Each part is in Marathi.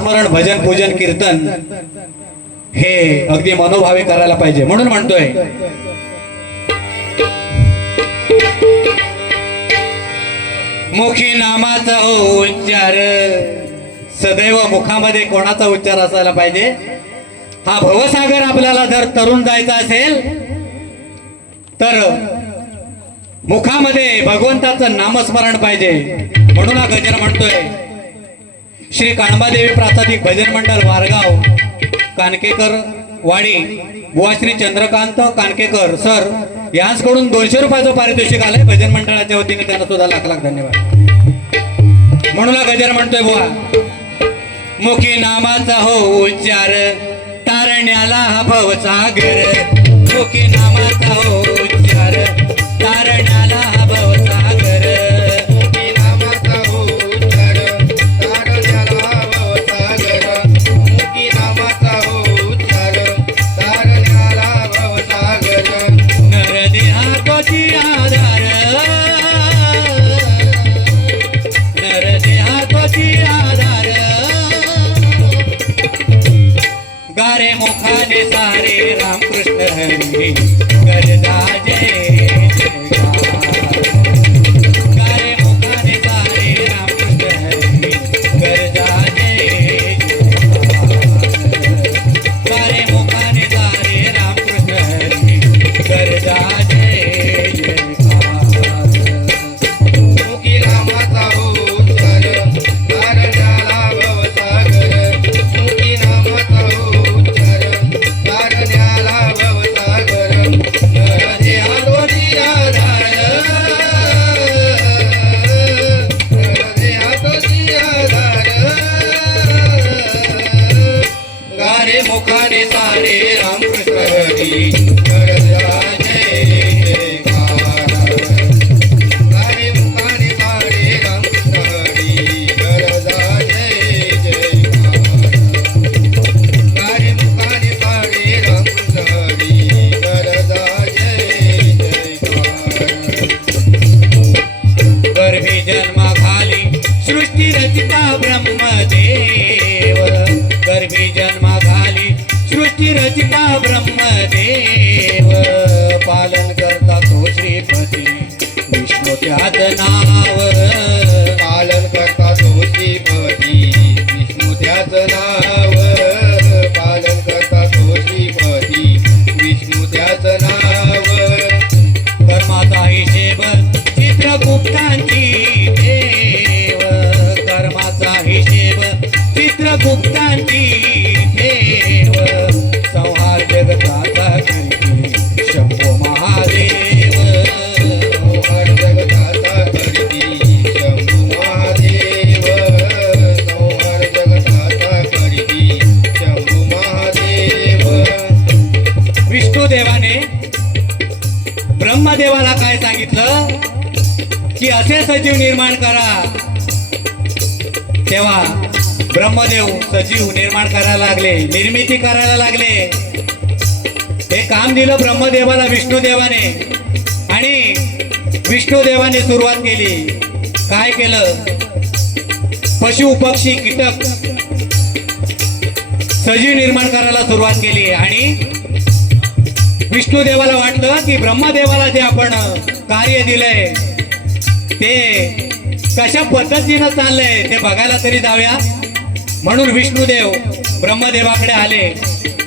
नामस्मरण भजन पूजन कीर्तन हे अगदी मनोभावे करायला पाहिजे। म्हणून म्हणतोय मुखी नामाचा उच्चार सदैव मुखामध्ये कोणाचा उच्चार असायला पाहिजे। हा भवसागर आपल्याला जर तरुण जायचा असेल तर मुखामध्ये भगवंताचं नामस्मरण पाहिजे। म्हणून हा गजर म्हणतोय श्री काणबादेवी प्रासादिक भजन मंडळ वारगाव कानकेकर वाडी बुवा श्री चंद्रकांत कानकेकर सर यांच्याकडून 200 रुपयाचं पारितोषिक आलंय भजन मंडळाच्या वतीने, त्यांना सुद्धा लाख लाख धन्यवाद। म्हणून हा गजर म्हणतोय बुवा मुखी नामाचा हो उच्चार तारण्याला हा भवसागर, मुखी नामाचा हो उच्चार तारण्याला हा भवसागर, मुखी नामाचा हो उच्चार तारण्याला हा भवसागर, मुखी नामाचा हो उच्चार तारण्याला हा भवसागर, नरदेहा तोची आधार, नरदेहा तोची आधार, गारे मुखाने सारे रामकृष्ण हरी गरजा जय जयकार, गारे मुखाने सारे रामकृष्ण हरी गरजा जय जयकार, गारे मुखाने सारे रामकृष्ण हरी गरजा जय जयकार, मुखी नामाचा हो उच्चार तारण्याला भवसागर, मुखी नामाचा हो उच्चार तारण्याला भवसागर, नरदेहा तोची आधार, नरदेहा तोची आधार, गारे मुखाने सारे रामकृष्ण हरी गरजा जय जयकार, गारे मुखाने सारे रामकृष्ण हरी गरजा जय जयकार, गारे मुखाने सारे रामकृष्ण हरी गरजा जय जयकार, गर्भी जन्माखाली सृष्टी रचिता ब्रह्मदेव, गर्भी जन्माखाली सृष्टी रचिता ब्रह्मदेव, पालन करता तो श्रीपती विष्णू त्याच नाव, पालन करता तो श्रीपती विष्णू त्याच नाव, पालन करता तो श्रीपती विष्णू त्याच नाव, कर्माचा हिशेब चित्रगुप्तांची देव, कर्माचा हिशेब चित्रगुप्तांची देव, संहार जगताचा करती शंभो महादेव, संहार जगताचा करती शंभू महादेव, संहार जगताचा करती शंभू महादेव, विष्णुदेवाने ब्रह्मदेवाला काय सांगितलं की असे सजीव निर्माण करा, तेव्हा ब्रह्मदेव सजीव निर्माण करायला लागले, निर्मिती करायला लागले। हे काम दिलं ब्रह्मदेवाला विष्णुदेवाने आणि विष्णुदेवाने सुरुवात केली। काय केलं? पशु पक्षी कीटक सजीव निर्माण करायला सुरुवात केली आणि विष्णुदेवाला वाटलं की ब्रह्मदेवाला जे आपण कार्य दिलंय ते कशा पद्धतीनं चाललंय ते बघायला तरी जाऊया। म्हणून विष्णुदेव ब्रह्मदेवाकडे आले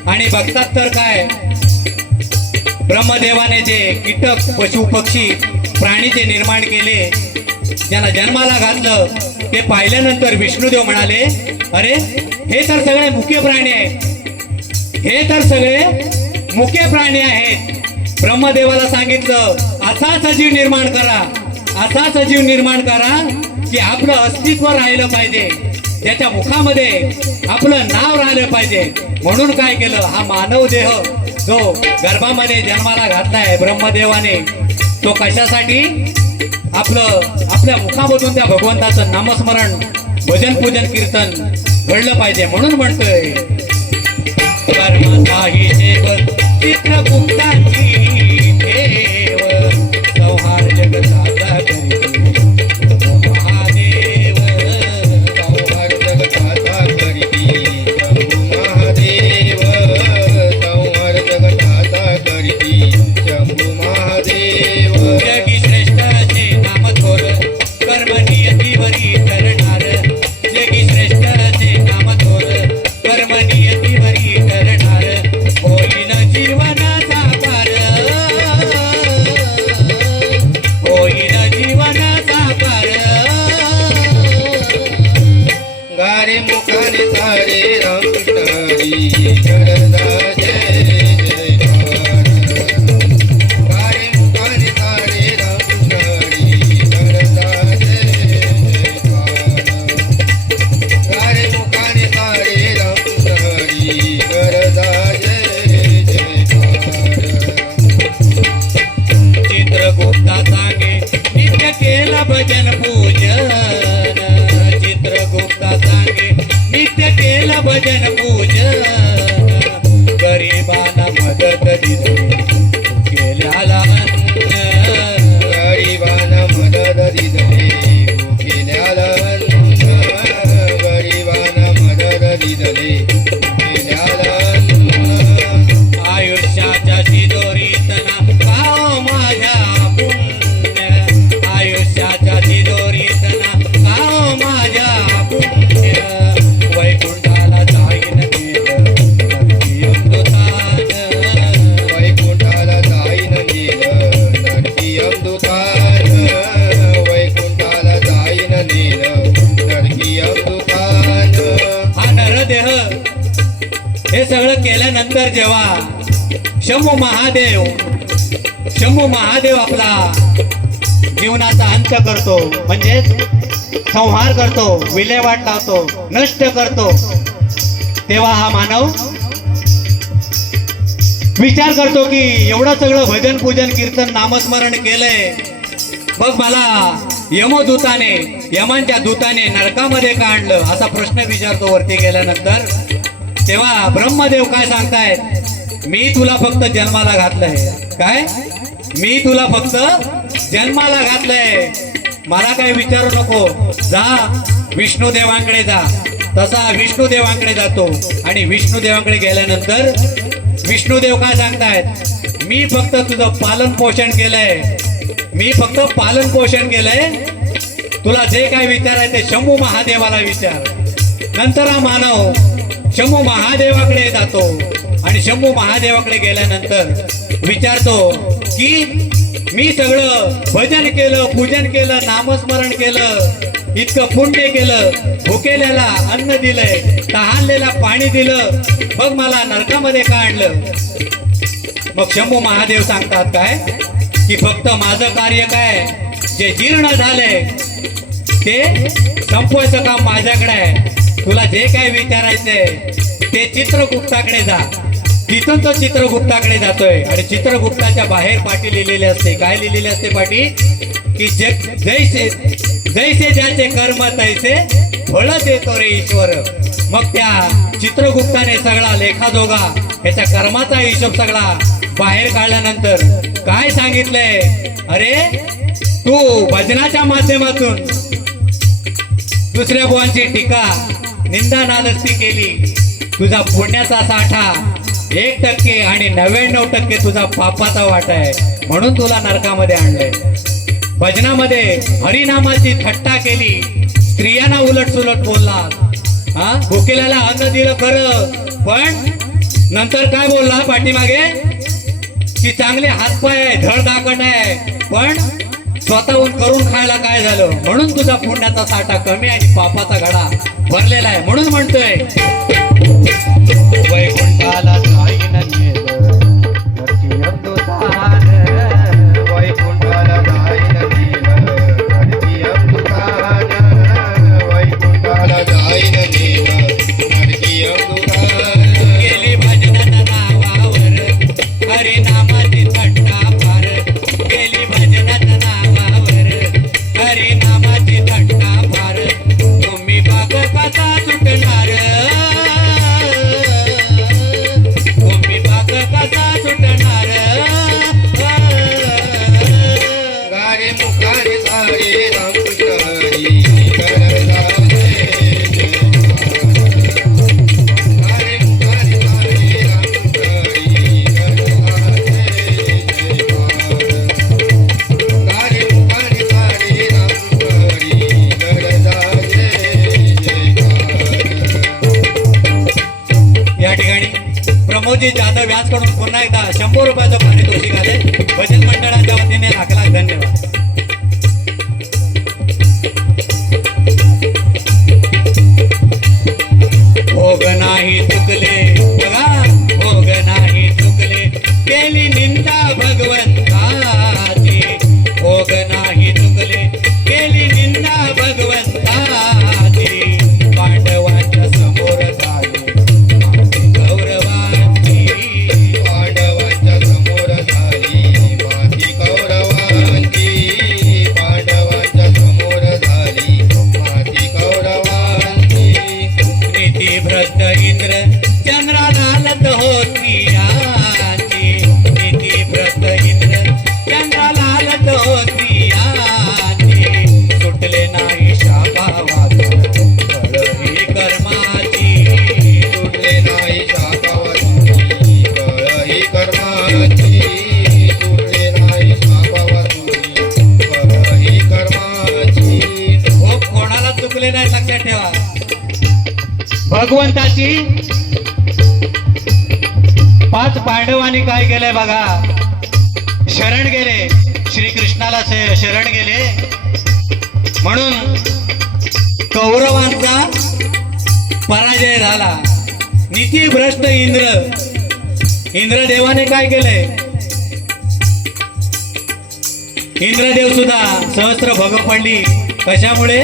आणि बघतात तर काय, ब्रह्मदेवाने जे कीटक पशु पक्षी प्राणी जे निर्माण केले, ज्यांना जन्माला घातलं, ते पाहिल्यानंतर विष्णुदेव म्हणाले अरे हे तर सगळे मुख्य प्राणी आहेत, हे तर सगळे मुख्य प्राणी आहेत। ब्रह्मदेवाला सांगितलं असा सजीव निर्माण करा, असा सजीव निर्माण करा की आपलं अस्तित्व राहिलं पाहिजे, त्याच्या मुखामध्ये आपलं नाव राहिलं पाहिजे। म्हणून काय केलं, हा मानव देह जो गर्भामध्ये जन्माला घातलाय ब्रह्मदेवाने, तो कशासाठी आपल्या मुखामधून त्या भगवंताचं नामस्मरण भजन पूजन कीर्तन घडलं पाहिजे। म्हणून म्हणतोय कर्माचा हिशेब चित्रगुप्तांची देव, संहार जगताचा करती महादेव, संहार जगताचा करती करदा जय जयकार गारे मुखाने सारे रामचंद्री करदा जय जयकार गारे मुखाने सारे रामचंद्री करदा जय जयकार चित्रगुप्ता सांगे नित्य केला भजन पूजन चित्रगुप्ता सांगे नित्य केला भजन पूजन गरिबांना मदत दिली केल्याला अन्न गरिबांना मदत दिले केल्याला अन्न गरिबांना मदत दिले केल्याला अन्न आयुष्याच्या शिदोरीतना पाव माझ्या पुण्य आयुष्याच्या शिदोरीतना पाव माझ्या पुण्य वैकुंठाला जाईन केलं वैकुंठाला जाईन नेलं नरकी अमृतान वैकुंठाला जाईन नेलं नरकी अमृतान हा नरदेह हे सगळं केल्यानंतर जेव्हा शंभू महादेव आपला जीवनाचा अंत करतो म्हणजे संहार करतो विल्हेवाट लावतो नष्ट करतो तेव्हा हा मानव विचार करतो की एवढं सगळं भजन पूजन कीर्तन नामस्मरण केलंय मग मला यमांच्या दूताने नरकामध्ये काढलं असा प्रश्न विचारतो वरती गेल्यानंतर तेव्हा ब्रह्मदेव काय सांगतायत मी तुला फक्त जन्माला घातलंय काय मी तुला फक्त जन्माला घातलंय मला काय विचारू नको जा विष्णुदेवांकडे जा तसा विष्णुदेवांकडे जातो आणि विष्णुदेवांकडे गेल्यानंतर विष्णुदेव काय सांगतायत मी फक्त तुझं पालन पोषण केलंय तुला जे काय विचारायचं ते शंभू महादेवाला विचार नंतर हा मानव शंभू महादेवाकडे जातो आणि शंभू महादेवाकडे गेल्यानंतर विचारतो की मी सगळं भजन केलं पूजन केलं नामस्मरण केलं इतकं पुण्य केलं भुकेल्याला अन्न दिलंय तहानलेला पाणी दिलं मग मला नरकामध्ये काढलं मग शंभू महादेव सांगतात काय की फक्त माझं कार्य काय जे जीर्ण झालंय ते संपवायचं काम माझ्याकडे आहे तुला जे काय विचारायचंय ते चित्रगुप्ताकडे जा तिथून तो चित्रगुप्ताकडे जातोय आणि चित्रगुप्ताच्या बाहेर पाटी लिहिलेली असते काय लिहिलेली असते पाटी की जैसे ज्याचे कर्म तैसे फळ देतो रे ईश्वर मग त्या चित्रगुप्ताने सगळा लेखाजोगा याच्या कर्माचा हिशोब सगळा बाहेर काढल्यानंतर काय सांगितलंय अरे तू भजनाच्या माध्यमातून दुसऱ्या बुवांची टीका निंदा नादस्ती केली तुझा पुण्याचा साठा 1% आणि 99% तुझा पापाचा वाटा आहे म्हणून तुला नरकामध्ये आणलंय भजनामध्ये हरिनामाची थट्टा केली स्त्रियांना उलट सुलट बोलला भुकेल्याला अन्न दिलं खरं पण नंतर काय बोलला पाठीमागे की चांगले हातपाय आहे धडधाकट आहे पण स्वतःहून करून खायला काय झालं म्हणून तुझा पुण्याचा साठा कमी आणि पापाचा घडा भरलेला आहे म्हणून म्हणतोय वैकुंठाला जाईन नेलं नरकी अमृतान वैकुंठाला जाईन नेलं नरकी अमृतान वैकुंठाला जाईन नेलं नरकी अमृतान गेली भजनाच्या नावावर हरिनामाची थट्टा फार गेली भजनाच्या नावावर हरिनामाची थट्टा फार तुम्ही बाग कसा सुटणार तुम्ही बाग कसा सुटणार गारे मुखाने सारे रामकृष्ण हरी करदा जय जयकार गारे मुखाने सारे रामकृष्ण हरी करदा जय जयकार गारे मुखाने सारे रामकृष्ण हरी करदा जय जयकार या ठिकाणी प्रमोदजी जाधव व्यासकडून पुन्हा एकदा 100 रुपयाचं पारितोषिक आले भजन मंडळाच्या वतीने लाख लाख धन्यवाद भोग नाही चुकले इंद्र चंद्राला लत होती आची नीती भ्रष्ट इंद्र चंद्राला लत होती आची सुटले नाही शापावातून फळ ही कर्माची सुटले नाही शापावातुनी फळ ही कर्माची सुटले नाही शापावातुनी फळ ही कर्माची हो कोणाला चुकले नाही लक्षात ठेवा भगवंताची 5 पांडवांनी काय केलंय बघा शरण गेले श्रीकृष्णाला शरण गेले म्हणून कौरवांचा पराजय झाला नीतिभ्रष्ट इंद्रदेवाने काय केलंय इंद्रदेव सुद्धा सहस्त्र भग पडली कशामुळे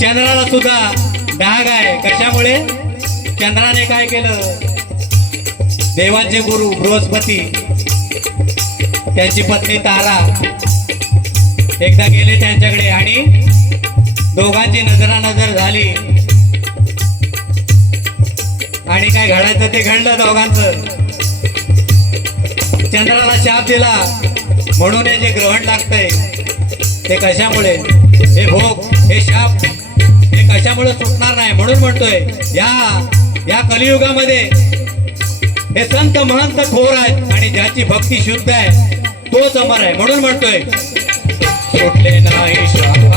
चंद्राला सुद्धा डाग आहे कशामुळे चंद्राने काय केलं देवांचे गुरु बृहस्पती त्यांची पत्नी तारा एकदा गेले त्यांच्याकडे आणि दोघांची नजरानजर झाली आणि काय घडायचं ते घडलं दोघांचं चंद्राला शाप दिला म्हणून हे जे ग्रहण लागतंय ते कशामुळे हे भोग हे शाप हे कशामुळे सुटणार नाही म्हणून म्हणतोय या कलियुगामध्ये हे संत महंत थोर आहेत आणि ज्याची भक्ती शुद्ध आहे तोच अमर आहे म्हणून म्हणतोय सुटले नाही शाप